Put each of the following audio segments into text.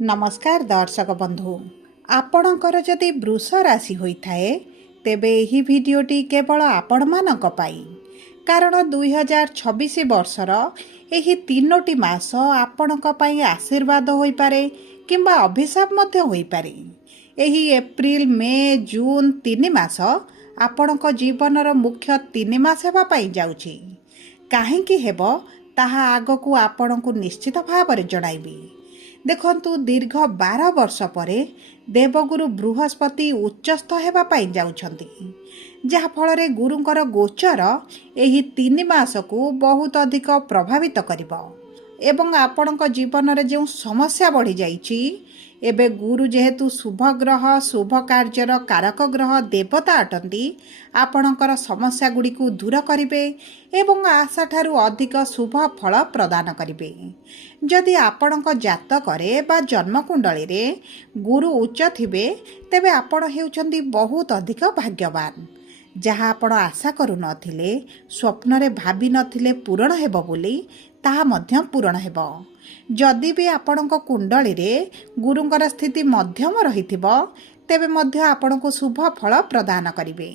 नमस्कार दर्शक बंधु आपणकर जदि वृष राशि होता है तेबे यही भिडियोटी केवल आपण मानक पाई कारण 2026 वर्षर यही तीनोटी मास आपणक पाई आशीर्वाद होई पारे किंबा अभिशाप मध्य होई पारे। यही एप्रिल मे जून 3 मास आपणक जीवनर मुख्य 3 मास हेबा पाई जाउछि। काहेकि हेबो ताहा आगकू आपणकू निश्चित भाବରେ जणाइबी। देखंतु दीर्घ 12 वर्ष पर देवगुरु बृहस्पति उच्चस्थ हेबा पाई जाउछंती, जहा फଳରେ गुरुंकर गोचर एही 3 मासकू बहुत अधिक प्रभावित करिबो एवं आपणक जीवन रे जो समस्या बढ़ी जाइछि एबे गुरु जेहेतु शुभ ग्रह शुभ कार्यर कारक ग्रह देवता अटंती आपणकर समस्या गुड़ी को दूर करिवे एवं आशा ठारू अधिक शुभ फल प्रदान करिवे। जदि आपणक जातकरे बा जन्मकुंडली रे गुरु उच्च थिबे तेबे आपण हेउचंदी बहुत अधिक भाग्यवान। जहाँ आपण आशा करू नथिले स्वप्न रे भाबी नथिले पूरण हेबो बोली ताहा मध्य पूरण हेबो। जदि भी आपणक कुंडली रे गुरुंकर स्थिति मध्यम रहिथिबो तेबे मध्य आपणको शुभ फल प्रदान करिवे।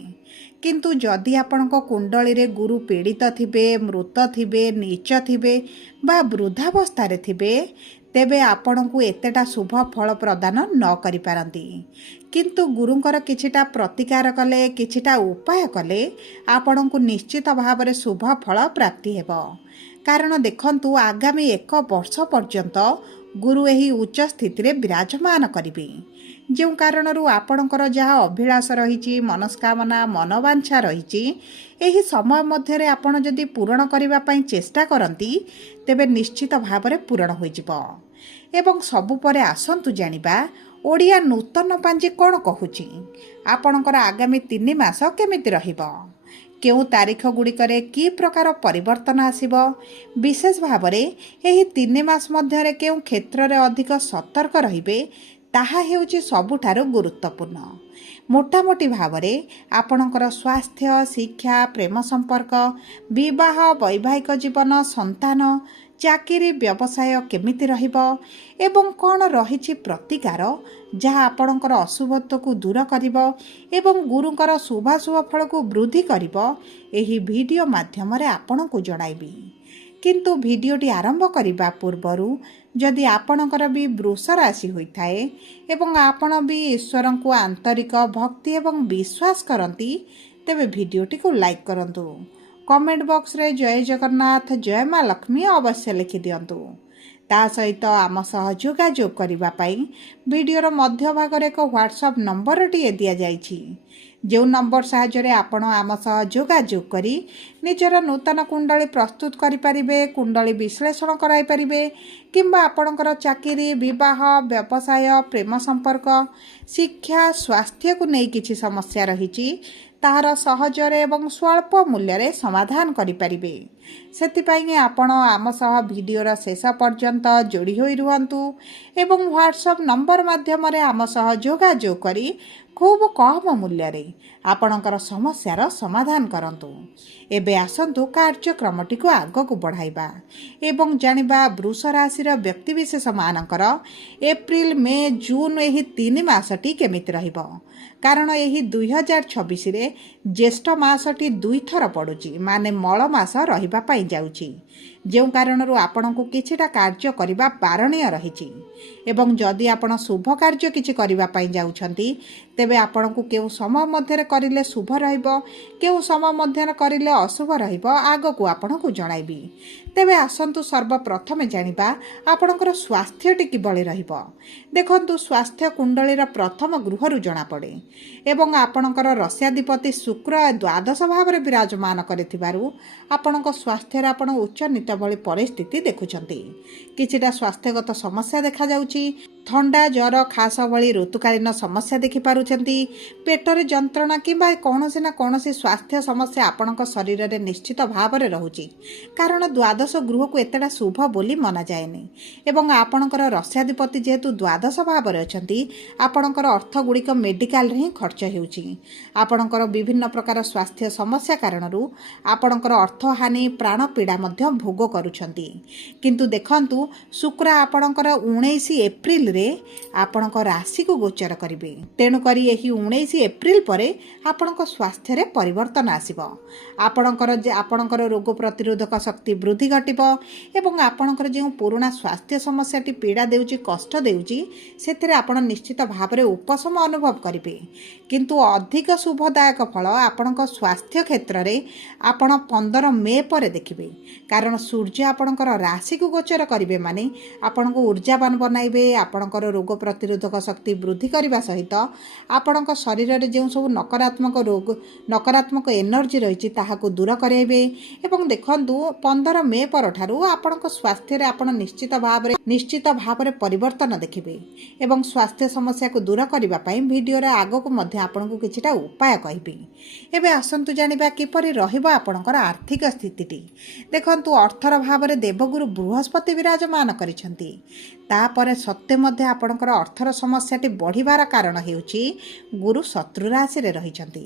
किंतु जदि आपणक कुंडली रे गुरु पीड़ित थिबे मृत थिबे नीच थिबे बा वृद्धावस्था रे थिबे तेबे आपणको एतेटा शुभ फल प्रदान न करि पारंती। किंतु गुरुंकर किछिटा प्रतिकार कले किछिटा उपाय कले आपणको निश्चित भावरे शुभ फल प्राप्ति हेबो। कारण देखंतु आगामी 1 वर्ष पर्यंत गुरु एही उच्च स्थिति रे विराजमान करिवे, जो कारणरू आपणकर जहाँ अभिलाष रही मनस्कामना मनोवांछा रही एही समय मध्य रे आपण जदि पूरण करिबा पई चेष्टा करंती तेबे निश्चित भावरे पूरण होई जिवो। एवं सबु परे आसंतु जानिबा ओडिया नूतन पांजी कोन कहूची आपणकर आगामी 3 मास केमिति रहिबो, केउ तारीख गुड़िकरे की प्रकार परिवर्तन आसिबो, विशेष भावरे एही 3 मास मध्यरे केउ क्षेत्र रे अधिक सतर्क रहिबे ताहा हेउची सबुठारु गुरुत्वपूर्ण। मोटामोटी भावरे आपणकर स्वास्थ्य शिक्षा प्रेम संपर्क विवाह वैवाहिक जीवन संतान चाकरी व्यवसाय केमिति रहिबो एवं कौन रही प्रतिकार जहाँ आपणकर अशुभत्व को दूर करिबो एवं गुरुंकर शुभाशुभ फल को वृद्धि करिबो एही वीडियो माध्यम रे आपणको जणाइबी। किंतु वीडियोटी आरंभ करिबा पूर्वरु जदि आपणकर भी वृष राशि होइथाए एवं आपण भी ईश्वर को आंतरिक भक्ति एवं विश्वास करती तेबे वीडियोटी को लाइक करंतु। कमेंट बॉक्स रे जय जगन्नाथ जय माँ लक्ष्मी अवश्य लिखि दियंतु। ता सहित आम सह जोगाजोग करिबा पई वीडियोर मध्य भाग रे एक व्हाट्सएप नंबर टी दिया जाइछि, जो नंबर साहाय्य आपण आम सह जोगाजोग करी निजर नूतन कुंडली प्रस्तुत करि परिबे, कुंडली विश्लेषण कराई परिबे किंबा आपणकर चाकरी विवाह व्यवसाय प्रेम संपर्क शिक्षा स्वास्थ्य को नहीं किछि समस्या रहिछि ताहार सहजरे एवं स्वल्प मूल्य रे समाधान करि परिबे। सेतिपाई आपण आम सह वीडियोर शेष पर्यंत जोड़ी होई रुहंतु एवं व्हाट्सएप नंबर माध्यम रे आम सह जोगाजोग करी खूब कम मूल्य रे आपणकर समस्यार समाधान करंतु। एबे आसंतु कार्यक्रमटी को आगकू बढ़ाइबा एवं जानिबा वृष राशिर व्यक्तिविशेष मानकर एप्रिल मे जून एही 3 मासटी केमिति रहिबो। कारण यही 2026 रे ज्येष्ठ मासटी 2 थर पड़ुची माने मल मास रहिबा पाई जाउची, जो कारणरू आपणको किछिटा कार्य करिबा बारणीय रहिछि एवं जदि आपण शुभ कार्य किछि करिबा पाई जाउछंती तेबे आपणको केउ समय मध्यरे करिले शुभ रहिबो केउ समय मध्यरे करिले अशुभ रहिबो आगकू आपणको जणाइबी। तेबे आसंतु सर्वप्रथमे जानिबा आपणकर स्वास्थ्यटी किभଳି रहिबो। देखंतु स्वास्थ्य कुंडलीर प्रथम गृहरु जणा पड़े एवं आपणकर रस्याधिपति शुक्र द्वादश भावरे विराजमान करिथिबारु आपणक स्वास्थ्य आपण उच्च नीत भଳି परिस्थिति देखुछंती। किछिटा स्वास्थ्यगत समस्या देखा जाउची, थंडा ज्वर खास भଳି ऋतुकालीन समस्या देखि पारुछंती, पेटरे जंत्रणा किंबा कौनसी ना कौनसी स्वास्थ्य समस्या आपणक शरीर रे निश्चित भावरे रहुची। कारण द्वादश ଦ୍ୱାଦଶ ଗୃହକୁ ଏତେଟା ଶୁଭ ବୋଲି ମନାଯାଏନି ଏବଂ ଆପଣଙ୍କର ରସ୍ୟାଧିପତି ଯେହେତୁ ଦ୍ୱାଦଶ ଭାବରେ ଅଛନ୍ତି ଆପଣଙ୍କର ଅର୍ଥଗୁଡ଼ିକ ମେଡ଼ିକାଲରେ ହିଁ ଖର୍ଚ୍ଚ ହେଉଛି। ଆପଣଙ୍କର ବିଭିନ୍ନ ପ୍ରକାର ସ୍ୱାସ୍ଥ୍ୟ ସମସ୍ୟା କାରଣରୁ ଆପଣଙ୍କର ଅର୍ଥହାନି ପ୍ରାଣ ପୀଡ଼ା ମଧ୍ୟ ଭୋଗ କରୁଛନ୍ତି। କିନ୍ତୁ ଦେଖନ୍ତୁ ଶୁକ୍ର ଆପଣଙ୍କର 19 ଏପ୍ରିଲରେ ଆପଣଙ୍କ ରାଶିକୁ ଗୋଚର କରିବେ। ତେଣୁକରି ଏହି 19 ଏପ୍ରିଲ ପରେ ଆପଣଙ୍କ ସ୍ୱାସ୍ଥ୍ୟରେ ପରିବର୍ତ୍ତନ ଆସିବ। ଆପଣଙ୍କର ରୋଗ ପ୍ରତିରୋଧକ ଶକ୍ତି ବୃଦ୍ଧି ଘଟିବ ଏବଂ ଆପଣଙ୍କର ଯେଉଁ ପୁରୁଣା ସ୍ୱାସ୍ଥ୍ୟ ସମସ୍ୟାଟି ପୀଡ଼ା ଦେଉଛି କଷ୍ଟ ଦେଉଛି ସେଥିରେ ଆପଣ ନିଶ୍ଚିତ ଭାବରେ ଉପଶମ ଅନୁଭବ କରିବେ। କିନ୍ତୁ ଅଧିକ ଶୁଭଦାୟକ ଫଳ ଆପଣଙ୍କ ସ୍ୱାସ୍ଥ୍ୟ କ୍ଷେତ୍ରରେ ଆପଣ 15 ମେ ପରେ ଦେଖିବେ। କାରଣ ସୂର୍ଯ୍ୟ ଆପଣଙ୍କର ରାଶିକୁ ଗୋଚର କରିବେ ମାନେ ଆପଣଙ୍କୁ ଊର୍ଜାବାନ ବନାଇବେ। ଆପଣଙ୍କର ରୋଗ ପ୍ରତିରୋଧକ ଶକ୍ତି ବୃଦ୍ଧି କରିବା ସହିତ ଆପଣଙ୍କ ଶରୀରରେ ଯେଉଁ ସବୁ ନକାରାତ୍ମକ ଏନର୍ଜି ରହିଛି ତାହାକୁ ଦୂର କରାଇବେ। ଏବଂ ଦେଖନ୍ତୁ 15 ମେ ପରଠାରୁ ଆପଣଙ୍କ ସ୍ୱାସ୍ଥ୍ୟରେ ଆପଣ ନିଶ୍ଚିତ ଭାବରେ ପରିବର୍ତ୍ତନ ଦେଖିବେ ଏବଂ ସ୍ୱାସ୍ଥ୍ୟ ସମସ୍ୟାକୁ ଦୂର କରିବା ପାଇଁ ଭିଡ଼ିଓରେ ଆଗକୁ ମଧ୍ୟ ଆପଣଙ୍କୁ କିଛିଟା ଉପାୟ କହିବି। ଏବେ ଆସନ୍ତୁ ଜାଣିବା କିପରି ରହିବ ଆପଣଙ୍କର ଆର୍ଥିକ ସ୍ଥିତିଟି। ଦେଖନ୍ତୁ ଅର୍ଥର ଭାବରେ ଦେବଗୁରୁ ବୃହସ୍ପତି ବିରାଜମାନ କରିଛନ୍ତି। ତାପରେ ସତ୍ତ୍ୱେ ମଧ୍ୟ ଆପଣଙ୍କର ଅର୍ଥର ସମସ୍ୟାଟି ବଢ଼ିବାର କାରଣ ହେଉଛି ଗୁରୁ ଶତ୍ରୁ ରାଶିରେ ରହିଛନ୍ତି।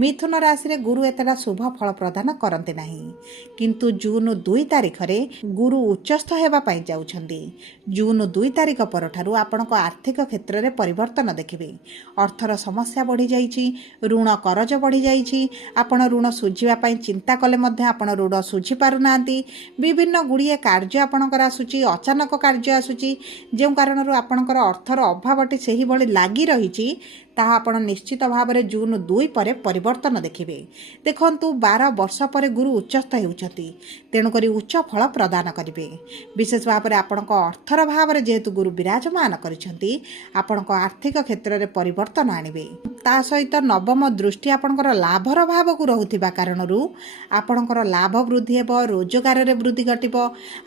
ମିଥୁନ ରାଶିରେ ଗୁରୁ ଏତେଟା ଶୁଭ ଫଳ ପ୍ରଦାନ କରନ୍ତି ନାହିଁ। କିନ୍ତୁ ଜୁନ 2 ତାରିଖରେ ଗୁରୁ ଉଚ୍ଚସ୍ଥ ହେବା ପାଇଁ ଯାଉଛନ୍ତି। ଜୁନ 2 ତାରିଖ ପରଠାରୁ ଆପଣଙ୍କ ଆର୍ଥିକ କ୍ଷେତ୍ରରେ ପରିବର୍ତ୍ତନ ଦେଖିବେ। ଅର୍ଥର ସମସ୍ୟା ବଢ଼ିଯାଇଛି, ଋଣ କରଜ ବଢ଼ିଯାଇଛି। ଆପଣ ଋଣ ଶୁଝିବା ପାଇଁ ଚିନ୍ତା କଲେ ମଧ୍ୟ ଆପଣ ଋଣ ଶୁଝି ପାରୁନାହାନ୍ତି। ବିଭିନ୍ନ ଗୁଡ଼ିଏ କାର୍ଯ୍ୟ ଆପଣଙ୍କର ଆସୁଛି, ଅଚାନକ କାର୍ଯ୍ୟ ଆସୁଛି ଯେଉଁ କାରଣରୁ ଆପଣଙ୍କର ଅର୍ଥର ଅଭାବଟି ସେହିଭଳି ଲାଗି ରହିଛି ତାହା ଆପଣ ନିଶ୍ଚିତ ଭାବରେ ଜୁନ 2 ପରେ ପରିବର୍ତ୍ତନ ଦେଖିବେ। ଦେଖନ୍ତୁ 12 ବର୍ଷ ପରେ ଗୁରୁ ଉଚ୍ଚସ୍ଥ ହେଉଛନ୍ତି, ତେଣୁକରି ଉଚ୍ଚ ଫଳ ପ୍ରଦାନ କରିବେ। ବିଶେଷ ଭାବରେ ଆପଣଙ୍କ ଅର୍ଥର ଭାବରେ ଯେହେତୁ ଗୁରୁ ବିରାଜମାନ କରିଛନ୍ତି ଆପଣଙ୍କ ଆର୍ଥିକ କ୍ଷେତ୍ରରେ ପରିବର୍ତ୍ତନ ଆଣିବେ। ତା ସହିତ ନବମ ଦୃଷ୍ଟି ଆପଣଙ୍କର ଲାଭର ଭାବକୁ ରହୁଥିବା କାରଣରୁ ଆପଣଙ୍କର ଲାଭ ବୃଦ୍ଧି ହେବ, ରୋଜଗାରରେ ବୃଦ୍ଧି ଘଟିବ,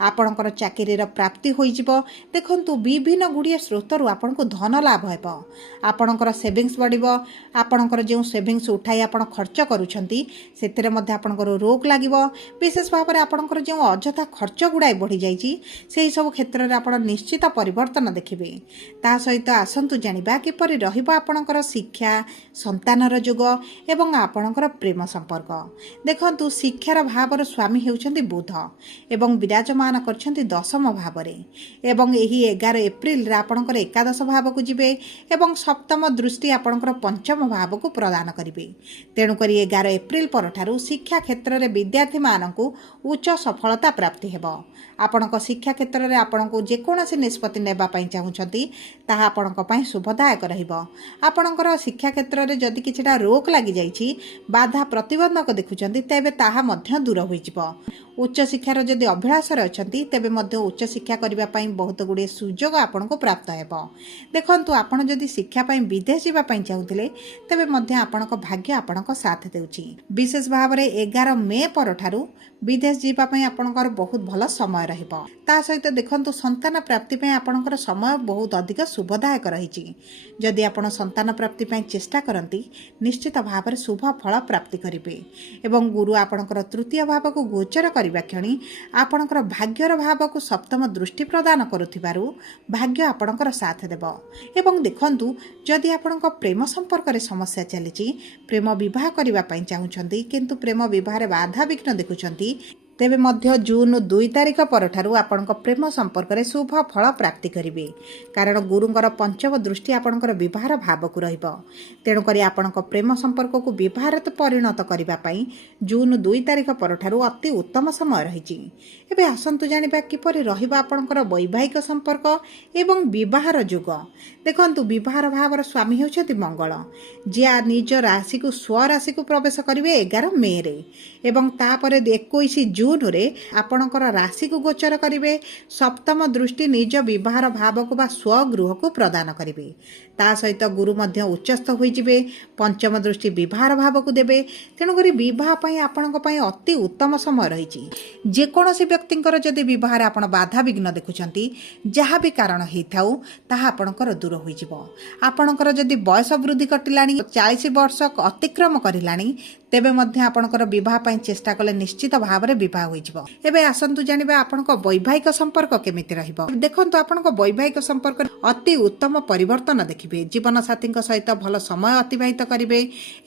ଆପଣଙ୍କର ଚାକିରିର ପ୍ରାପ୍ତି ହୋଇଯିବ। ଦେଖନ୍ତୁ ବିଭିନ୍ନ ଗୁଡ଼ିଏ ସ୍ରୋତରୁ ଆପଣଙ୍କୁ ଧନ ଲାଭ ହେବ, ଆପଣଙ୍କର ସେଭିଙ୍ଗସ୍ ବଢ଼ିବ। ଆପଣଙ୍କର ଯେଉଁ ସେଭିଙ୍ଗସ୍ ଉଠାଇ ଆପଣ ଖର୍ଚ୍ଚ କରୁଛନ୍ତି ସେଥିରେ ମଧ୍ୟ ଆପଣଙ୍କର ରୋଗ ଲାଗିବ। ବିଶେଷ ଭାବରେ ଆପଣଙ୍କର ଯେଉଁ ଅଯଥା ଖର୍ଚ୍ଚ ଗୁଡ଼ାଏ ବଢ଼ିଯାଇଛି ସେହି ସବୁ କ୍ଷେତ୍ରରେ ଆପଣ ନିଶ୍ଚିତ ପରିବର୍ତ୍ତନ ଦେଖିବେ। ତା ସହିତ ଆସନ୍ତୁ ଜାଣିବା କିପରି ରହିବ ଆପଣଙ୍କର ଶିକ୍ଷା, ସନ୍ତାନର ଯୋଗ ଏବଂ ଆପଣଙ୍କର ପ୍ରେମ ସମ୍ପର୍କ। ଦେଖନ୍ତୁ ଶିକ୍ଷାର ଭାବର ସ୍ୱାମୀ ହେଉଛନ୍ତି ବୁଧ ଏବଂ ବିରାଜମାନ କରିଛନ୍ତି 10ମ ଭାବରେ ଏବଂ ଏହି 11 ଏପ୍ରିଲରେ ଆପଣଙ୍କର ଏକାଦଶ ଭାବକୁ ଯିବେ ଏବଂ ସପ୍ତମ ଦୃଷ୍ଟି ଆପଣଙ୍କର ପଞ୍ଚମ ଭାବକୁ ପ୍ରଦାନ କରିବେ। ତେଣୁକରି 11 ଏପ୍ରିଲ ପରଠାରୁ ଶିକ୍ଷା କ୍ଷେତ୍ରରେ ବିଦ୍ୟାର୍ଥୀମାନଙ୍କୁ ଉଚ୍ଚ ସଫଳତା ପ୍ରାପ୍ତି ହେବ। ଆପଣଙ୍କ ଶିକ୍ଷା କ୍ଷେତ୍ରରେ ଆପଣଙ୍କୁ ଯେକୌଣସି ନିଷ୍ପତ୍ତି ନେବା ପାଇଁ ଚାହୁଁଛନ୍ତି ତାହା ଆପଣଙ୍କ ପାଇଁ ଶୁଭଦାୟକ ରହିବ। ଆପଣଙ୍କର ଶିକ୍ଷା କ୍ଷେତ୍ରରେ ଯଦି କିଛିଟା ରୋକ ଲାଗିଯାଇଛି, ବାଧା ପ୍ରତିବନ୍ଧକ ଦେଖୁଛନ୍ତି, ତେବେ ତାହା ମଧ୍ୟ ଦୂର ହୋଇଯିବ। ଉଚ୍ଚଶିକ୍ଷାର ଯଦି ଅଭିଳାଷରେ ଅଛନ୍ତି ତେବେ ମଧ୍ୟ ଉଚ୍ଚଶିକ୍ଷା କରିବା ପାଇଁ ବହୁତ ଗୁଡ଼ିଏ ସୁଯୋଗ ଆପଣଙ୍କୁ ପ୍ରାପ୍ତ ହେବ। ଦେଖନ୍ତୁ ଆପଣ ଯଦି ଶିକ୍ଷା ପାଇଁ ବିଦେଶ ଯିବା ପାଇଁ ଚାହୁଁଥିଲେ ତେବେ ମଧ୍ୟ ଆପଣଙ୍କ ଭାଗ୍ୟ ଆପଣଙ୍କ ସାଥ ଦେଉଛି। ବିଶେଷ ଭାବରେ 11 ମେ ପରଠାରୁ ବିଦେଶ ଯିବା ପାଇଁ ଆପଣଙ୍କର ବହୁତ ଭଲ ସମୟ ରହିବ। ତା ସହିତ ଦେଖନ୍ତୁ ସନ୍ତାନ ପ୍ରାପ୍ତି ପାଇଁ ଆପଣଙ୍କର ସମୟ ବହୁତ ଅଧିକ ଶୁଭଦାୟକ ରହିଛି। ଯଦି ଆପଣ ସନ୍ତାନ ପ୍ରାପ୍ତି ପାଇଁ ଚେଷ୍ଟା କରନ୍ତି ନିଶ୍ଚିତ ଭାବରେ ଶୁଭ ଫଳ ପ୍ରାପ୍ତି କରିବେ ଏବଂ ଗୁରୁ ଆପଣଙ୍କର ତୃତୀୟ ଭାବକୁ ଗୋଚର କରିବା କ୍ଷଣି ଆପଣଙ୍କର ଭାଗ୍ୟର ଭାବକୁ ସପ୍ତମ ଦୃଷ୍ଟି ପ୍ରଦାନ କରୁଥିବାରୁ ଭାଗ୍ୟ ଆପଣଙ୍କର ସାଥ ଦେବ। ଏବଂ ଦେଖନ୍ତୁ ଯଦି ଆପଣଙ୍କ ପ୍ରେମ ସମ୍ପର୍କରେ ସମସ୍ୟା ଚାଲିଛି, ପ୍ରେମ ବିବାହ କରିବା ପାଇଁ ଚାହୁଁଛନ୍ତି କିନ୍ତୁ ପ୍ରେମ ବିବାହରେ ବାଧାବିଘ୍ନ ଦେଖୁଛନ୍ତି, ତେବେ ମଧ୍ୟ ଜୁନ 2 ତାରିଖ ପରଠାରୁ ଆପଣଙ୍କ ପ୍ରେମ ସମ୍ପର୍କରେ ଶୁଭ ଫଳ ପ୍ରାପ୍ତି କରିବେ। କାରଣ ଗୁରୁଙ୍କର ପଞ୍ଚମ ଦୃଷ୍ଟି ଆପଣଙ୍କର ବିବାହର ଭାବକୁ ରହିବ। ତେଣୁକରି ଆପଣଙ୍କ ପ୍ରେମ ସମ୍ପର୍କକୁ ବିବାହରେ ପରିଣତ କରିବା ପାଇଁ ଜୁନ 2 ତାରିଖ ପରଠାରୁ ଅତି ଉତ୍ତମ ସମୟ ରହିଛି। ଏବେ ଆସନ୍ତୁ ଜାଣିବା କିପରି ରହିବ ଆପଣଙ୍କର ବୈବାହିକ ସମ୍ପର୍କ ଏବଂ ବିବାହର ଯୋଗ। ଦେଖନ୍ତୁ ବିବାହର ଭାବର ସ୍ୱାମୀ ହେଉଛନ୍ତି ମଙ୍ଗଳ, ଯିଏ ନିଜ ରାଶିକୁ ସ୍ୱରାଶିକୁ ପ୍ରବେଶ କରିବେ 11 ମେରେ ଏବଂ ତାପରେ 21 ଜୁନରେ ଆପଣଙ୍କର ରାଶିକୁ ଗୋଚର କରିବେ। ସପ୍ତମ ଦୃଷ୍ଟି ନିଜ ବିବାହର ଭାବକୁ ବା ସ୍ୱଗୃହକୁ ପ୍ରଦାନ କରିବେ। ତା ସହିତ ଗୁରୁ ମଧ୍ୟ ଉଚ୍ଚସ୍ଥ ହୋଇଯିବେ, ପଞ୍ଚମ ଦୃଷ୍ଟି ବିବାହର ଭାବକୁ ଦେବେ। ତେଣୁକରି ବିବାହ ପାଇଁ ଆପଣଙ୍କ ପାଇଁ ଅତି ଉତ୍ତମ ସମୟ ରହିଛି। ଯେକୌଣସି ବ୍ୟକ୍ତିଙ୍କର ଯଦି ବିବାହରେ ଆପଣ ବାଧାବିଘ୍ନ ଦେଖୁଛନ୍ତି, ଯାହା ବି କାରଣ ହେଇଥାଉ ତାହା ଆପଣଙ୍କର ଦୂର ହୋଇଯିବ। ଆପଣଙ୍କର ଯଦି ବୟସ ବୃଦ୍ଧି ଘଟିଲାଣି, 40 ବର୍ଷ ଅତିକ୍ରମ କରିଲାଣି, ତେବେ ମଧ୍ୟ ଆପଣଙ୍କର ବିବାହ ପାଇଁ ଚେଷ୍ଟା କଲେ ନିଶ୍ଚିତ ଭାବରେ ବିବାହ ହୋଇଯିବ। ଏବେ ଆସନ୍ତୁ ଜାଣିବା ଆପଣଙ୍କ ବୈବାହିକ ସମ୍ପର୍କ କେମିତି ରହିବ। ଦେଖନ୍ତୁ ଆପଣଙ୍କ ବୈବାହିକ ସମ୍ପର୍କରେ ଅତି ଉତ୍ତମ ପରିବର୍ତ୍ତନ ଦେଖିବେ। ଜୀବନସାଥୀଙ୍କ ସହିତ ଭଲ ସମୟ ଅତିବାହିତ କରିବେ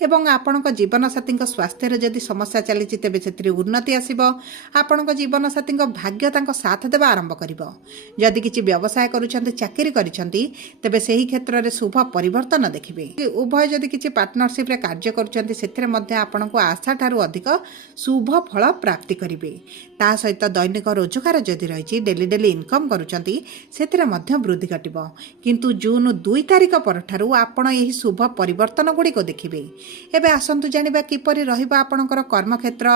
ଏବଂ ଆପଣଙ୍କ ଜୀବନସାଥୀଙ୍କ ସ୍ୱାସ୍ଥ୍ୟରେ ଯଦି ସମସ୍ୟା ଚାଲିଛି ତେବେ ସେଥିରେ ଉନ୍ନତି ଆସିବ। ଆପଣଙ୍କ ଜୀବନସାଥୀଙ୍କ ଭାଗ୍ୟ ତାଙ୍କ ସାଥ ଦେବା ଆରମ୍ଭ କରିବ। ଯଦି କିଛି ବ୍ୟବସାୟ କରୁଛନ୍ତି, ଚାକିରି କରିଛନ୍ତି, ତେବେ ସେହି କ୍ଷେତ୍ରରେ ଶୁଭ ପରିବର୍ତ୍ତନ ଦେଖିବେ। ଉଭୟ ଯଦି କିଛି ପାର୍ଟନରସିପ୍ରେ କାର୍ଯ୍ୟ କରୁଛନ୍ତି ସେଥିରେ ମଧ୍ୟ ଆପଣଙ୍କୁ ଆଶା ଠାରୁ ଅଧିକ ଶୁଭ ଫଳ ପ୍ରାପ୍ତି କରିବେ। ତା ସହିତ ଦୈନିକ ରୋଜଗାର ଯଦି ରହିଛି, ଡେଲି ଇନକମ୍ କରୁଛନ୍ତି, ସେଥିରେ ମଧ୍ୟ ବୃଦ୍ଧି ଘଟିବ। କିନ୍ତୁ ଜୁନ୍ 2 ତାରିଖ ପରଠାରୁ ଆପଣ ଏହି ଶୁଭ ପରିବର୍ତ୍ତନ ଗୁଡ଼ିକ ଦେଖିବେ। ଏବେ ଆସନ୍ତୁ ଜାଣିବା କିପରି ରହିବ ଆପଣଙ୍କର କର୍ମକ୍ଷେତ୍ର,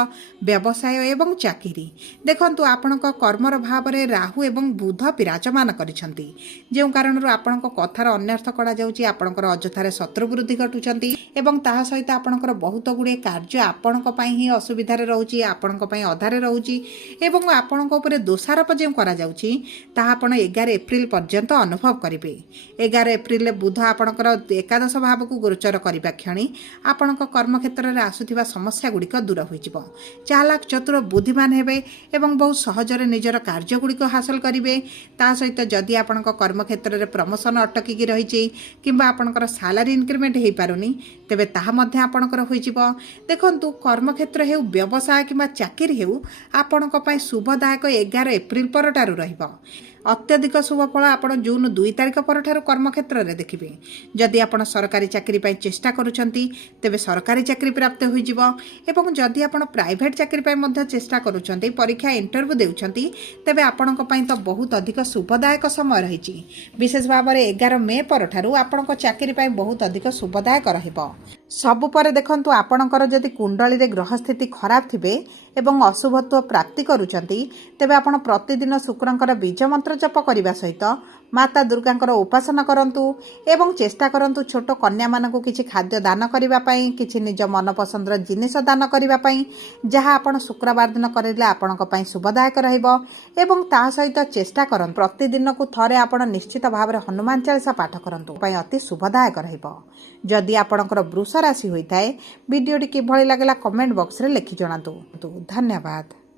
ବ୍ୟବସାୟ ଏବଂ ଚାକିରି। ଦେଖନ୍ତୁ ଆପଣଙ୍କ କର୍ମର ଭାବରେ ରାହୁ ଏବଂ ବୁଧ ବିରାଜମାନ କରିଛନ୍ତି, ଯେଉଁ କାରଣରୁ ଆପଣଙ୍କ କଥାର ଅନ୍ୟର୍ଥ କରାଯାଉଛି। ଆପଣଙ୍କର ଅଯଥାରେ ଶତ୍ରୁ ବୃଦ୍ଧି ଘଟୁଛନ୍ତି ଏବଂ ତାହା ସହିତ ଆପଣଙ୍କର ବହୁତ ଗୁଡ଼ିଏ କାର୍ଯ୍ୟ ଆପଣଙ୍କ ପାଇଁ ହିଁ ଅସୁବିଧାରେ ରହୁଛି, ଆପଣଙ୍କ ପାଇଁ ଅଧାରେ ରହୁଛି ଏବଂ ଆପଣଙ୍କ ଉପରେ ଦୋଷାରୋପ ଯେଉଁ କରାଯାଉଛି ତାହା ଆପଣ 11 ଏପ୍ରିଲ ପର୍ଯ୍ୟନ୍ତ ଅନୁଭବ କରିବେ। 11 ଏପ୍ରିଲରେ ବୁଧ ଆପଣଙ୍କର ଏକାଦଶ ଭାବକୁ ଗୋଚର କରିବା କ୍ଷଣି ଆପଣଙ୍କ କର୍ମକ୍ଷେତ୍ରରେ ଆସୁଥିବା ସମସ୍ୟା ଗୁଡ଼ିକ ଦୂର ହୋଇଯିବ। ଚାଲାକ ଚତୁର ବୁଦ୍ଧିମାନ ହେବେ ଏବଂ ବହୁତ ସହଜରେ ନିଜର କାର୍ଯ୍ୟଗୁଡ଼ିକ ହାସଲ କରିବେ। ତା ସହିତ ଯଦି ଆପଣଙ୍କ କର୍ମକ୍ଷେତ୍ରରେ ପ୍ରମୋସନ ଅଟକିକି ରହିଛି କିମ୍ବା ଆପଣଙ୍କର ସାଲାରୀ ଇନକ୍ରିମେଣ୍ଟ ହୋଇପାରୁନି, ତେବେ ତାହା ମଧ୍ୟ ଆପଣଙ୍କର ହୋଇଯିବ। ଦେଖନ୍ତୁ କର୍ମକ୍ଷେତ୍ର ହେଉ, ବ୍ୟବସାୟ କିମ୍ବା ଚାକିରି ହେଉ, ଆପଣଙ୍କ ପାଇଁ ଶୁଭଦାୟକ 11 ଏପ୍ରିଲ ପରଠାରୁ ରହିବ। ଅତ୍ୟଧିକ ଶୁଭ ଫଳ ଆପଣ ଜୁନ୍ 2 ତାରିଖ ପରଠାରୁ କର୍ମକ୍ଷେତ୍ରରେ ଦେଖିବେ। ଯଦି ଆପଣ ସରକାରୀ ଚାକିରି ପାଇଁ ଚେଷ୍ଟା କରୁଛନ୍ତି, ତେବେ ସରକାରୀ ଚାକିରି ପ୍ରାପ୍ତ ହୋଇଯିବ ଏବଂ ଯଦି ଆପଣ ପ୍ରାଇଭେଟ ଚାକିରି ପାଇଁ ମଧ୍ୟ ଚେଷ୍ଟା କରୁଛନ୍ତି, ପରୀକ୍ଷା ଇଣ୍ଟରଭ୍ୟୁ ଦେଉଛନ୍ତି, ତେବେ ଆପଣଙ୍କ ପାଇଁ ତ ବହୁତ ଅଧିକ ଶୁଭଦାୟକ ସମୟ ରହିଛି। ବିଶେଷ ଭାବରେ 11 ମେ ପରଠାରୁ ଆପଣଙ୍କ ଚାକିରି ପାଇଁ ବହୁତ ଅଧିକ ଶୁଭଦାୟକ ରହିବ। ସବୁ ପରେ ଦେଖନ୍ତୁ ଆପଣଙ୍କର ଯଦି କୁଣ୍ଡଳୀରେ ଗ୍ରହସ୍ଥିତି ଖରାପ ଥିବେ ଏବଂ ଅଶୁଭତ୍ୱ ପ୍ରାପ୍ତି କରୁଛନ୍ତି, ତେବେ ଆପଣ ପ୍ରତିଦିନ ଶୁକ୍ରଙ୍କର ବୀଜ ମନ୍ତ୍ର ଜପ କରିବା ସହିତ ମାତା ଦୁର୍ଗାଙ୍କର ଉପାସନା କରନ୍ତୁ ଏବଂ ଚେଷ୍ଟା କରନ୍ତୁ ଛୋଟ କନ୍ୟାମାନଙ୍କୁ କିଛି ଖାଦ୍ୟ ଦାନ କରିବା ପାଇଁ, କିଛି ନିଜ ମନପସନ୍ଦର ଜିନିଷ ଦାନ କରିବା ପାଇଁ, ଯାହା ଆପଣ ଶୁକ୍ରବାର ଦିନ କରିଲେ ଆପଣଙ୍କ ପାଇଁ ଶୁଭଦାୟକ ରହିବ। ଏବଂ ତା ସହିତ ଚେଷ୍ଟା କରନ୍ତୁ ପ୍ରତିଦିନକୁ ଥରେ ଆପଣ ନିଶ୍ଚିତ ଭାବରେ ହନୁମାନ ଚାଳିଶା ପାଠ କରନ୍ତୁ, ପାଇଁ ଅତି ଶୁଭଦାୟକ ରହିବ। ଯଦି ଆପଣଙ୍କର ବୃଷ ରାଶି ହୋଇଥାଏ, ଭିଡ଼ିଓଟି କିଭଳି ଲାଗିଲା କମେଣ୍ଟ ବକ୍ସରେ ଲେଖି ଜଣାନ୍ତୁ। ଧନ୍ୟବାଦ।